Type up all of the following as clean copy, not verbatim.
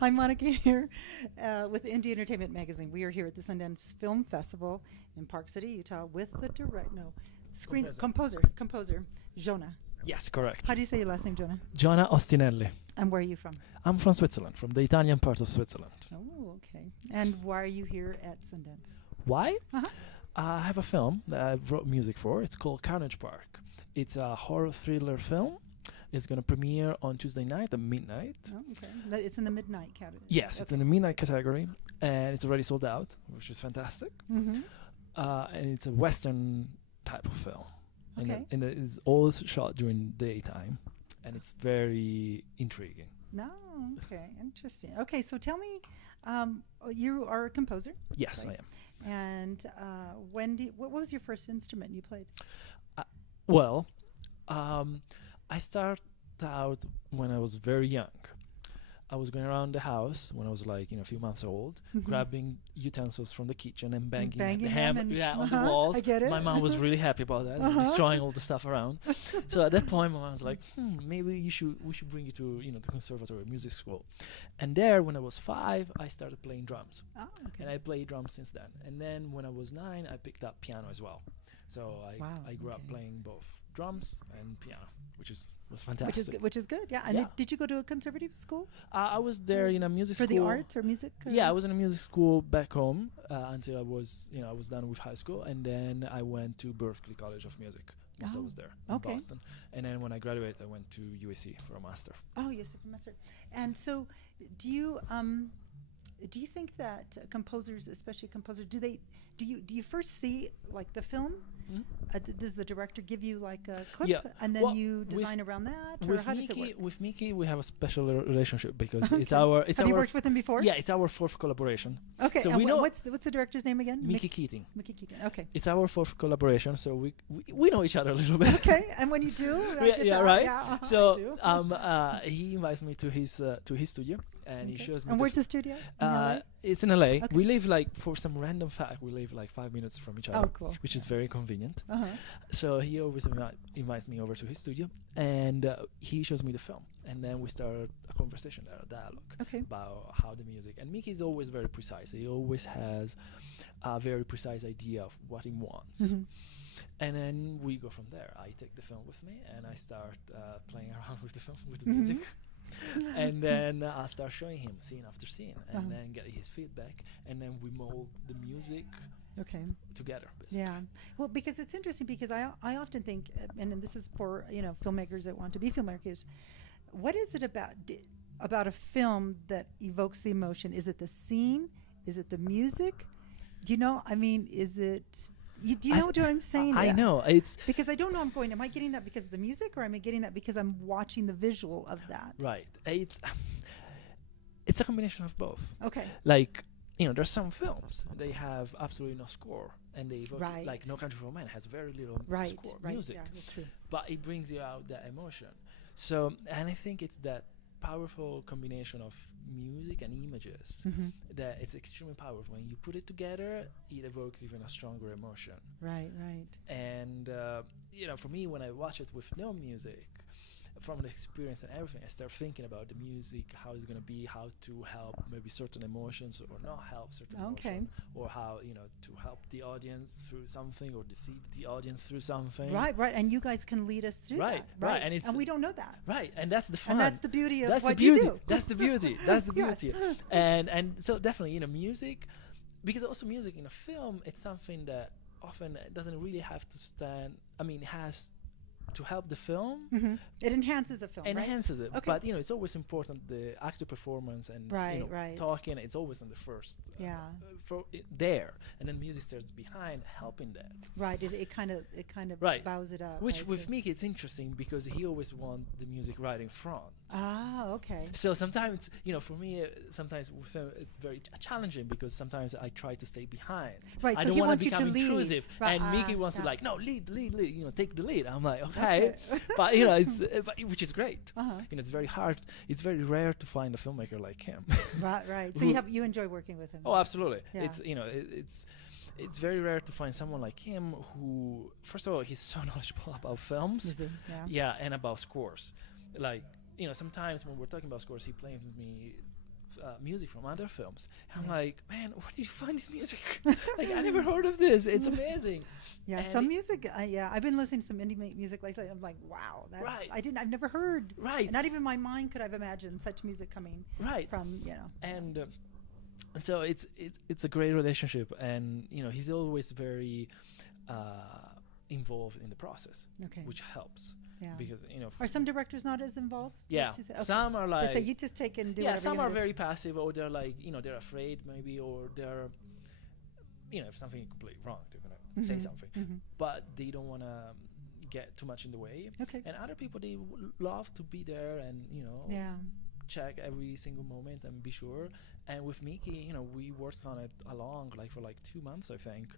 I'm Monica here with Indie Entertainment Magazine. We are here at the Sundance Film Festival in Park City, Utah, with the composer, Giona. Yes, correct. How do you say your last name, Giona? Giona Ostinelli. And where are you from? I'm from Switzerland, from the Italian part of Switzerland. Oh, okay. And why are you here at Sundance? Why? Uh-huh. I have a film that I wrote music for. It's called Carnage Park. It's a horror thriller film. It's going to premiere on Tuesday night at midnight. Oh, okay. It's in the midnight category. Yes, okay. It's in the midnight category, and it's already sold out, which is fantastic. Mm-hmm. And it's a Western type of film. Okay. And it's all shot during daytime, and it's very intriguing. No, okay, interesting. Okay, so tell me, you are a composer? Yes, right? I am. And what was your first instrument you played? I started out when I was very young. I was going around the house when I was like, a few months old, grabbing utensils from the kitchen and banging them on the walls. I get it. My mom was really happy about that, destroying all the stuff around. So at that point, my mom was like, maybe we should bring you to the conservatory music school. And there, when I was 5, I started playing drums. Oh, okay. And I played drums since then. And then when I was 9, I picked up piano as well. So I grew up playing both drums and piano, which was fantastic. Which is good, yeah. And did you go to a conservative school? I was there in a music school. For the arts or music? Yeah, I was in a music school back home until I was done with high school. And then I went to Berklee College of Music once I was there in Boston. And then when I graduated, I went to UAC for a master. Oh, yes, for a master. And so do you think that composers, especially composers, do you first see like the film? Does the director give you like a clip and then you design around that? Or how does it work? With Mickey, we have a special relationship because Okay. it's our. Have you worked with him before? Yeah, it's our 4th collaboration. Okay, so and we know what's the director's name again? Mickey Keating. Mickey Keating. Okay. It's our 4th collaboration, so we know each other a little bit. Okay, and when you do, right. Yeah, so he invites me to his studio. And he shows me. And where's the studio? It's in LA. Okay. We live for some random fact, we live 5 minutes from each other. Oh, cool. Which is very convenient. Uh-huh. So he always invites me over to his studio, and he shows me the film, and then we start a conversation, a dialogue about how the music. And Mickey's always very precise. He always has a very precise idea of what he wants. Mm-hmm. And then we go from there. I take the film with me, and I start playing around with the film, with the music. And then I start showing him scene after scene, and then get his feedback, and then we mold the music together, basically. Yeah, well, because it's interesting because I often think, and this is for filmmakers that want to be filmmakers, what is it about a film that evokes the emotion? Is it the scene? Is it the music? Do you know? I mean, is it? Do you know what I'm saying? I know. It's because I don't know. Am I getting that because of the music, or am I getting that because I'm watching the visual of that? Right. It's a combination of both. Okay. Like, there's some films they have absolutely no score, and they evoke, like No Country for Old Men has very little score music. Yeah, that's true. But it brings you out that emotion. So, and I think it's that powerful combination of music and images that it's extremely powerful. When you put it together, it evokes even a stronger emotion. Right. And for me, when I watch it with no music, from the experience and everything, I start thinking about the music, how it's going to be, how to help maybe certain emotions or not help certain emotions, or how to help the audience through something or deceive the audience through something. Right. And you guys can lead us through that. Right. And we don't know that. Right. And that's the fun. And that's the beauty of that's what the beauty. you do. That's the beauty. That's the beauty. And so definitely, music, because also music in a film, it's something that often doesn't really have to stand. I mean, it has to help the film. It enhances the film. Enhances it. Okay. But it's always important the actor performance and talking. It's always on the first. There, and then music starts behind, helping that. Right. It kind of bows it up. Which with Mickey, it's interesting because he always wants the music right in front. Ah, okay. So sometimes, for me, sometimes with him, it's very challenging because sometimes I try to stay behind. Right. I so don't he want wants to become you to intrusive, lead. and Mickey wants to lead, take the lead. I'm like, okay. But it's which is great. It's very hard. It's very rare to find a filmmaker like him. Right. So you enjoy working with him. Oh, absolutely. Yeah. It's very rare to find someone like him who, first of all, he's so knowledgeable about films. Is it? Yeah, and about scores. Like, sometimes when we're talking about scores, he blames me music from other films. And I'm Yeah. like, man, where did you find this music? Like, I never heard of this. It's amazing. Yeah, And some it- music. Yeah, I've been listening to some indie music lately. I'm like, wow, that's Right. I've never heard. Right. Not even my mind could have imagined such music coming Right. from And so it's a great relationship, and he's always very involved in the process, Okay. which helps Yeah. because Are some directors not as involved? yeah, Would you say? Okay. some are They like say you just take and do yeah, whatever some you are wanna do. very passive, or they're like they're afraid maybe, or they're if something is completely wrong, they're gonna say Mhm, something, mhm. but they don't want to get too much in the way. Okay. And other people, they love to be there and Yeah. check every single moment and be sure. And with Miki, we worked on it along for 2 months, I think.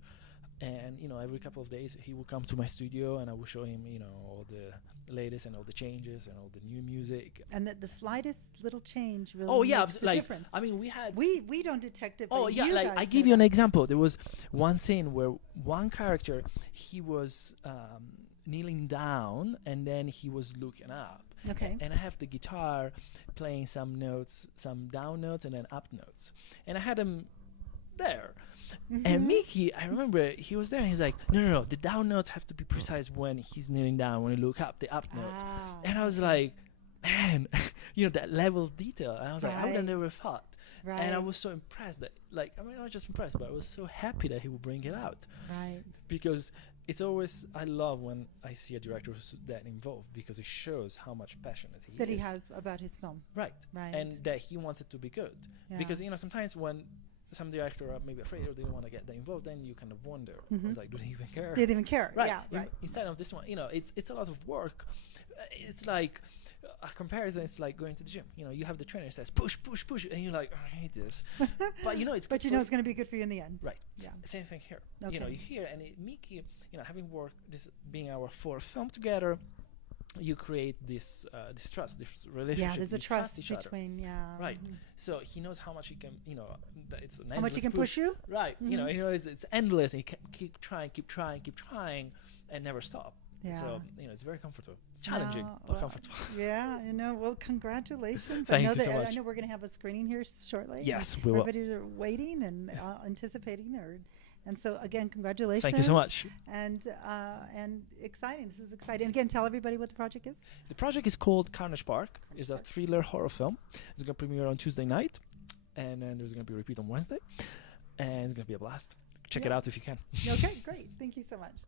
And every couple of days he would come to my studio, and I would show him all the latest and all the changes and all the new music. And the slightest little change really Oh yeah, makes the difference. I mean, we had We don't detect it. oh but yeah, you like guys I know give you an that. example. There was one scene where one character, he was kneeling down and then he was looking up. Okay. And I have the guitar playing some notes, some down notes and then up notes, and I had him there. And Mhm. Miki, I remember he was there and he's like, no, the down notes have to be precise when he's kneeling down, when you look up, the up note. Ah, And I was like, man, that level of detail. And I was like, I would have Right. never thought. right. And I was so impressed that, not just impressed, but I was so happy that he would bring it out. right. Because it's always, I love when I see a director who's that involved, because it shows how much passion that That is. he has about his film. Right. Right. And that he wants it to be good. Yeah. Because, sometimes when some director are maybe afraid or they don't want to get that involved, then you kind of wonder. Mhm. It's like, do they even care? They didn't even care. Right. Yeah. Right. Instead of this one, it's a lot of work. It's like a comparison. It's like going to the gym. You have the trainer says push, push, push, and you're like, I hate this. But it's good But you for know it's going to be good for you in the end. Right. Yeah. Same thing here. Okay. You hear, and Miki, having worked this being our fourth film together, you create this trust, this relationship. Yeah. There's a You trust each other. between. Yeah. Right. mhm. So he knows how much he can. That it's an How much he endless can push you? Right. Mhm. He knows it's endless, and he can keep trying, and never stop. Yeah. So it's very comfortable. It's challenging, Oh, but well, comfortable. Yeah, well, congratulations. Thank I know you so that much. I know we're going to have a screening here shortly. Yes, we will. Everybody's are waiting and anticipating, and so again, congratulations. Thank you so much. And exciting. This is exciting. Again, tell everybody what the project is. The project is called Carnage Park. It's a thriller horror film. It's going to premiere on Tuesday night, and then there's going to be a repeat on Wednesday, and it's going to be a blast. Check it Yeah. out if you can. Okay, great. Thank you so much.